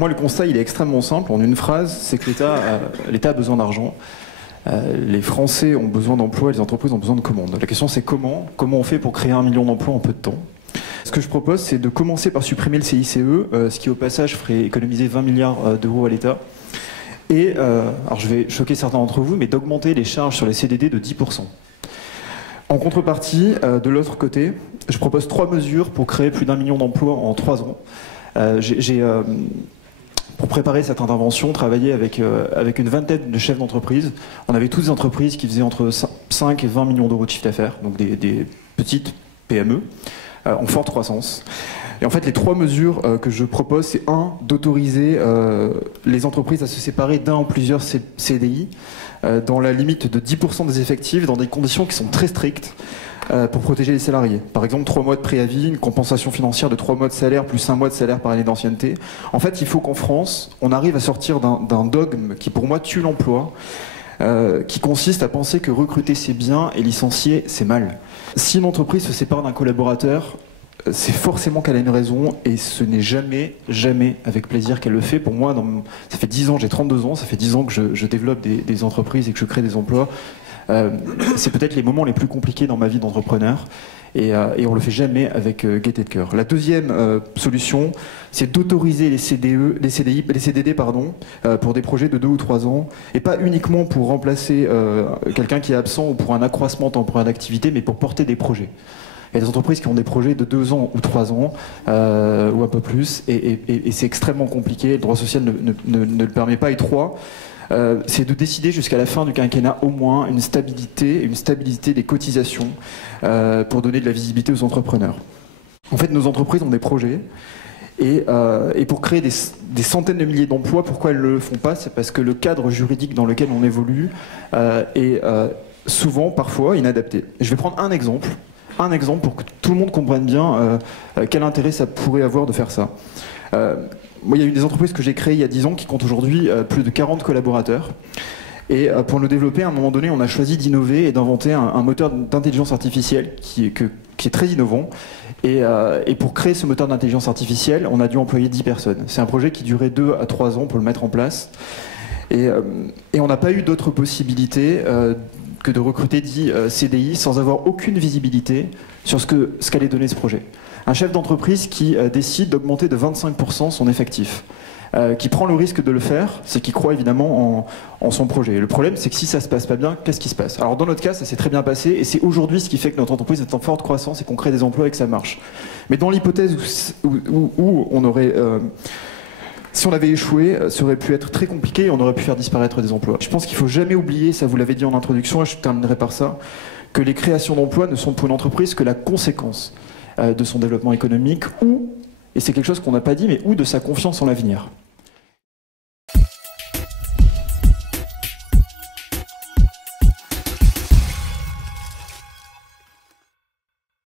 moi, le constat, il est extrêmement simple. En une phrase, c'est que l'État a besoin d'argent. Les Français ont besoin d'emplois, les entreprises ont besoin de commandes. La question, c'est comment on fait pour créer 1 million d'emplois en peu de temps. Ce que je propose, c'est de commencer par supprimer le CICE, ce qui, au passage, ferait économiser 20 milliards d'euros à l'État. Et, alors je vais choquer certains d'entre vous, mais d'augmenter les charges sur les CDD de 10%. En contrepartie, de l'autre côté, je propose 3 mesures pour créer plus d'1 million d'emplois en 3 ans. Pour préparer cette intervention, travaillé avec une vingtaine de chefs d'entreprise. On avait toutes des entreprises qui faisaient entre 5 et 20 millions d'euros de chiffre d'affaires, donc des petites PME, en forte croissance. Et en fait, les 3 mesures que je propose, c'est d'autoriser les entreprises à se séparer d'un ou plusieurs CDI dans la limite de 10% des effectifs, dans des conditions qui sont très strictes pour protéger les salariés. Par exemple, 3 mois de préavis, une compensation financière de 3 mois de salaire plus 1 mois de salaire par année d'ancienneté. En fait, il faut qu'en France, on arrive à sortir d'un dogme qui, pour moi, tue l'emploi, qui consiste à penser que recruter c'est bien et licencier c'est mal. Si une entreprise se sépare d'un collaborateur, c'est forcément qu'elle a une raison et ce n'est jamais avec plaisir qu'elle le fait. Pour moi, ça fait 10 ans, j'ai 32 ans, ça fait 10 ans que je développe des entreprises et que je crée des emplois. C'est peut-être les moments les plus compliqués dans ma vie d'entrepreneur et on le fait jamais avec gaieté de cœur. La deuxième solution, c'est d'autoriser les CDD pour des projets de 2 ou 3 ans et pas uniquement pour remplacer quelqu'un qui est absent ou pour un accroissement temporaire d'activité, mais pour porter des projets. Il y a des entreprises qui ont des projets de 2 ans ou 3 ans, ou un peu plus, et c'est extrêmement compliqué. Le droit social ne le permet pas. Et 3, c'est de décider jusqu'à la fin du quinquennat au moins une stabilité des cotisations pour donner de la visibilité aux entrepreneurs. En fait, nos entreprises ont des projets. Et pour créer des centaines de milliers d'emplois, pourquoi elles ne le font pas? C'est parce que le cadre juridique dans lequel on évolue est souvent, parfois, inadapté. Je vais prendre un exemple pour que tout le monde comprenne bien quel intérêt ça pourrait avoir de faire ça. Moi, il y a eu des entreprises que j'ai créées il y a 10 ans qui comptent aujourd'hui plus de 40 collaborateurs. Et pour le développer, à un moment donné, on a choisi d'innover et d'inventer un moteur d'intelligence artificielle qui est très innovant. Et pour créer ce moteur d'intelligence artificielle, on a dû employer 10 personnes. C'est un projet qui durait 2 à 3 ans pour le mettre en place. Et on n'a pas eu d'autre possibilité que de recruter 10 CDI sans avoir aucune visibilité sur ce qu'allait donner ce projet. Un chef d'entreprise qui décide d'augmenter de 25% son effectif, qui prend le risque de le faire, c'est qu'il croit évidemment en son projet. Et le problème, c'est que si ça se passe pas bien, qu'est-ce qui se passe? Alors dans notre cas, ça s'est très bien passé, et c'est aujourd'hui ce qui fait que notre entreprise est en forte croissance et qu'on crée des emplois et que ça marche. Mais dans l'hypothèse où on aurait... si on avait échoué, ça aurait pu être très compliqué et on aurait pu faire disparaître des emplois. Je pense qu'il ne faut jamais oublier, ça vous l'avez dit en introduction, et je terminerai par ça, que les créations d'emplois ne sont pour une entreprise que la conséquence de son développement économique ou, et c'est quelque chose qu'on n'a pas dit, mais ou de sa confiance en l'avenir.